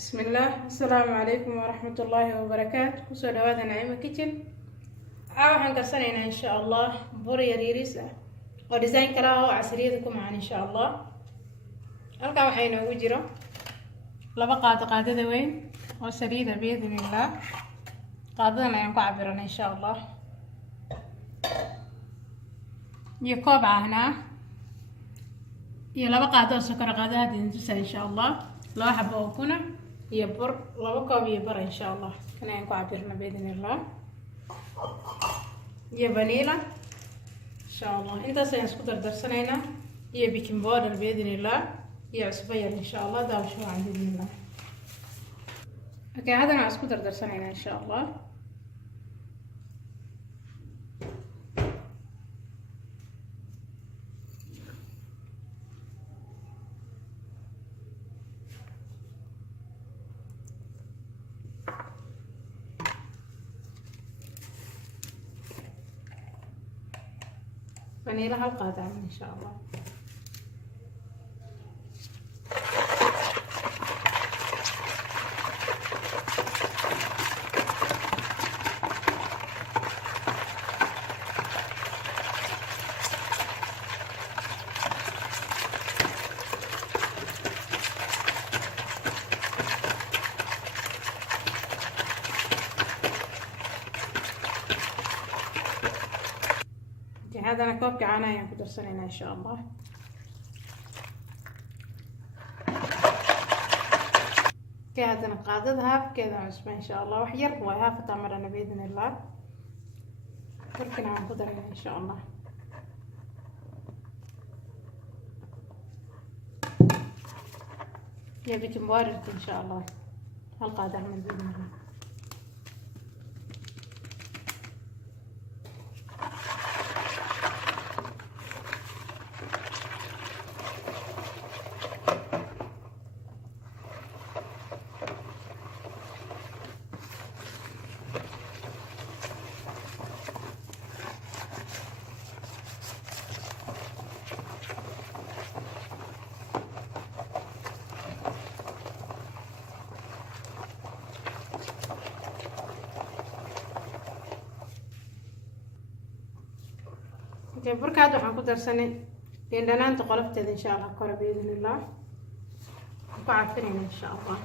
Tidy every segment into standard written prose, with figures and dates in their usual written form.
بسم الله السلام عليكم ورحمة الله وبركاته وسو dhawaada Naima Kitchen waxaan karsanaynaa insha Allah bur yariis ah oo design kala oo casriyada ku macaan insha Allah halka waxa inoogu jiro laba qaadada weyn oo saliida biidhnillah qaadadan ayaan ku cabiranaa insha Allah iyo koob ahna iyo laba qaado oo sokor qaadada intusa insha Allah laba xabo oo kuna iyo bur laba koob iyo bar insha Allah kana aan ku cabirna biidhnillah iyo vanilla insha Allah intaas ayaan isku dardarsanayna iyo baking powder biidhnillah iyo cusbo yar insha Allah daawasho aan biidhnillah okay hadana isku dardarsanayna insha Allah vanilla hal qaado insha Allah هذا أنا كوب كعانة يعني كدرسنا إن شاء الله كهذا أنا قاعدها كذا عصبة إن شاء الله وحير هو هاف تمرنا بإذن الله تركنا عن قدرنا إن شاء الله يبيك مبارد إن شاء الله هالقادر من بإذن الله بركاد waxaan ku darsanay dhanaanta qolofteeda insha Allah kor biidhnillah ku caafirina insha Allah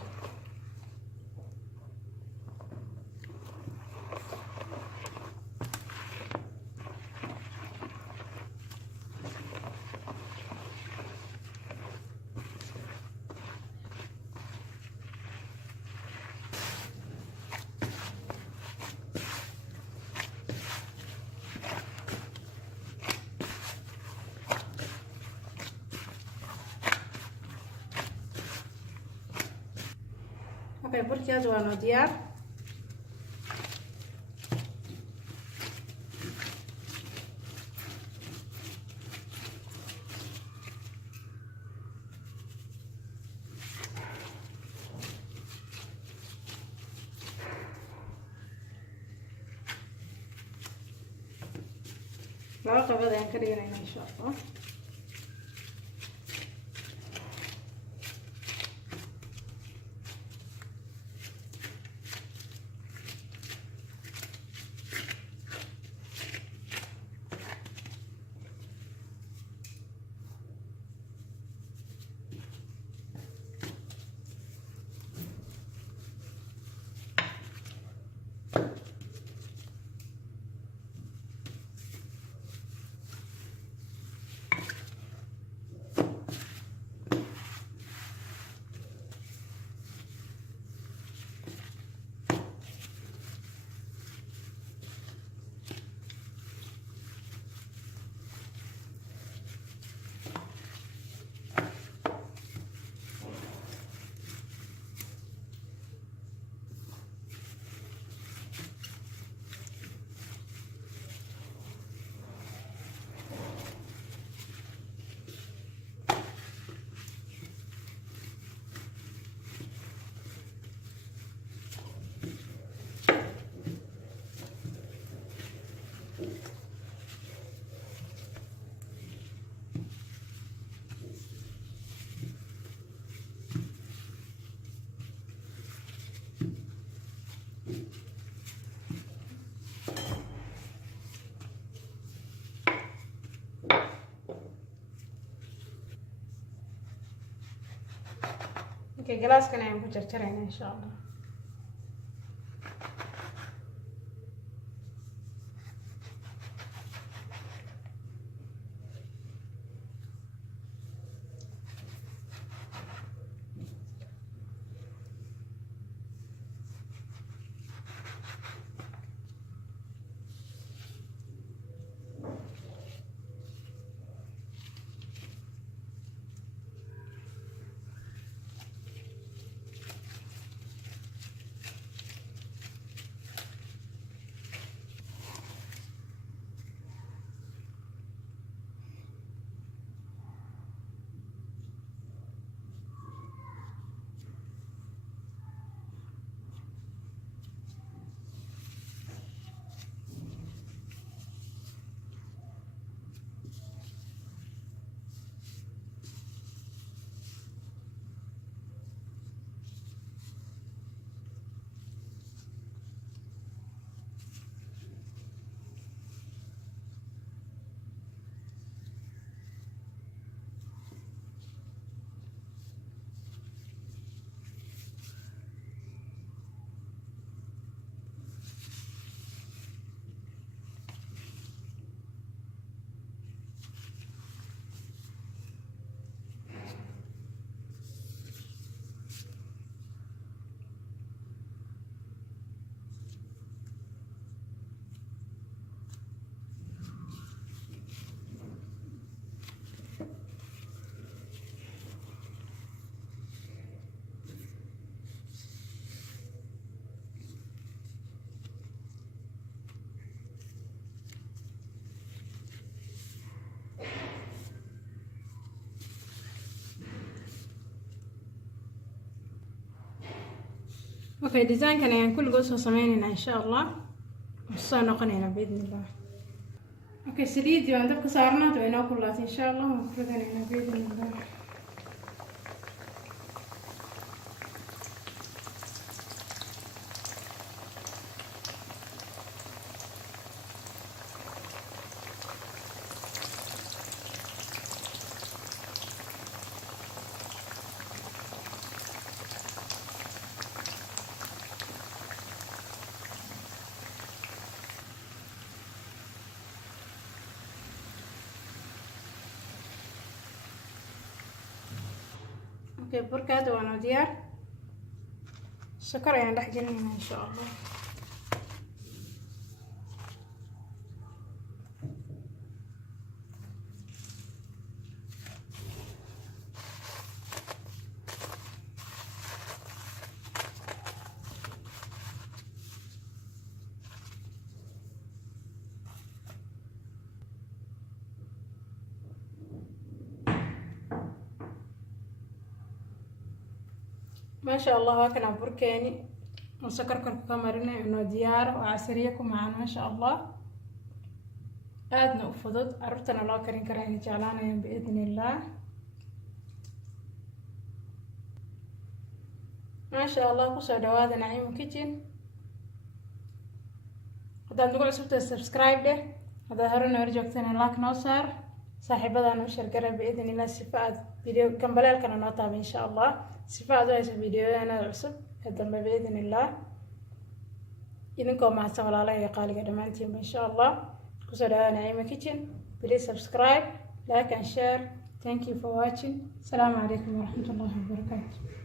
okay burkaas waa noo diyaar laba qabad ayaan ka dhiganayna insha Allah Okay, galaaskan ayaan ku jarjaraynaa insha Allah. Okay, design-kan ayaan kulligood soo sameynaynaa insha Allah. Soo noqonaynaa biidnillah. Okay, saliidii waan dabka saarnaa oo inoo kulaatay insha Allah. Waan ku ridanaynaa biidnillah. Okay, burkaada waa noo diyaar. Sokor ayaan dhex gelinaynaa insha Allah. ما شاء الله هكذا بركاني وسكر كمرنا إنه ديار وعسرية معنا ما شاء الله. آدنا وفضل عرفتنا الله كريم كريم جعلنا بإذن الله. ما شاء الله قصة دواد نعيم كيتشن. هذا نقول سبت سبسكرايب له. هذا هرنا رجعتنا لايك نوصر. صاحبنا نشر قرب بإذن الله صفات فيديو كم بلال كنا نطاب إن شاء الله. صفات هذا الفيديو أنا عصب هذا بإذن الله. إنكم مع السلامة الله يقال قدمانتم إن شاء الله. قصة نعيمة كيتشن. Please subscribe, like and share. Thank you for watching. السلام عليكم ورحمة الله وبركاته.